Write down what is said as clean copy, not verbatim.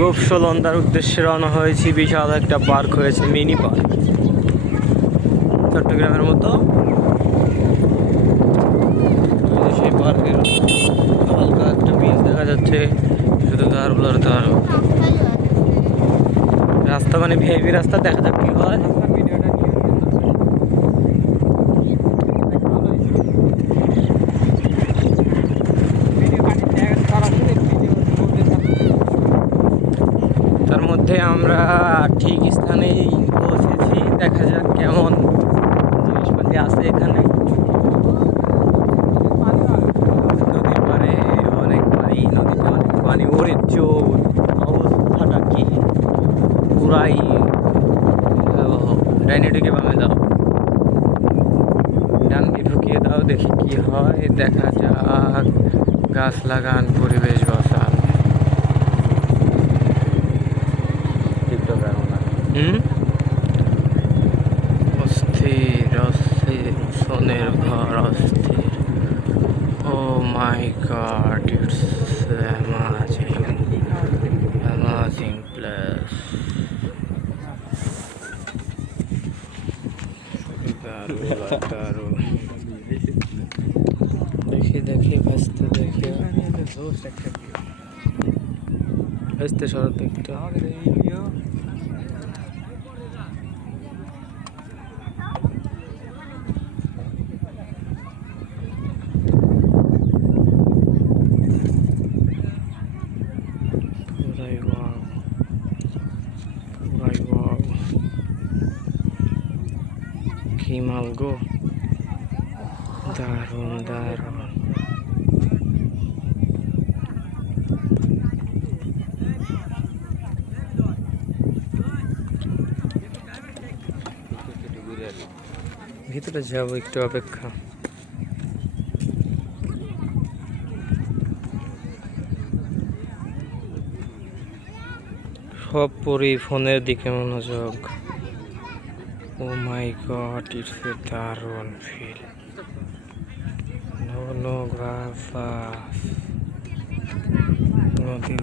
গোপসলন্দার উদ্দেশ্যে রওনা হয়েছি। বিশাল একটা পার্ক হয়েছে, মিনি পার্ক, চট্টগ্রামের মতো। সেই পার্কের হালকা একটা বীজ দেখা যাচ্ছে, শুধু তারগুলোর তার রাস্তা, মানে ভিআইপি রাস্তা। দেখা যাক কি হয়। তার মধ্যে আমরা ঠিক স্থানেই পৌঁছেছি। দেখা যাক কেমন জিনিসপাতি আছে এখানে। নদীর পাড়ে অনেক পানি, নদীতে অনেক পানি। ওরে চোর, অবস্থাটা কি পুরাই ডাইনে ঢুকে বামে দাও, ডান দিয়ে ঢুকিয়ে দাও, দেখি কি হয়। দেখা যাক। গাছ লাগান, পরিবেশ বাঁচান। অস্থির অস্থির সোনের ঘর, অস্থির। Oh my god, it's amazing, amazing place. দারুণ। দেখি দেখি ভাসতে, দেখি ভাসতে শরৎ দেখতে। কি মাল গো, দারুণ দারুণ। ভিতরে যাবো, একটু অপেক্ষা। সব পরি ফোনের দিকে মনোযোগ। ও মাই গড, ইটস এ দারুণ ফিল। No no গ্রাফাস। নদী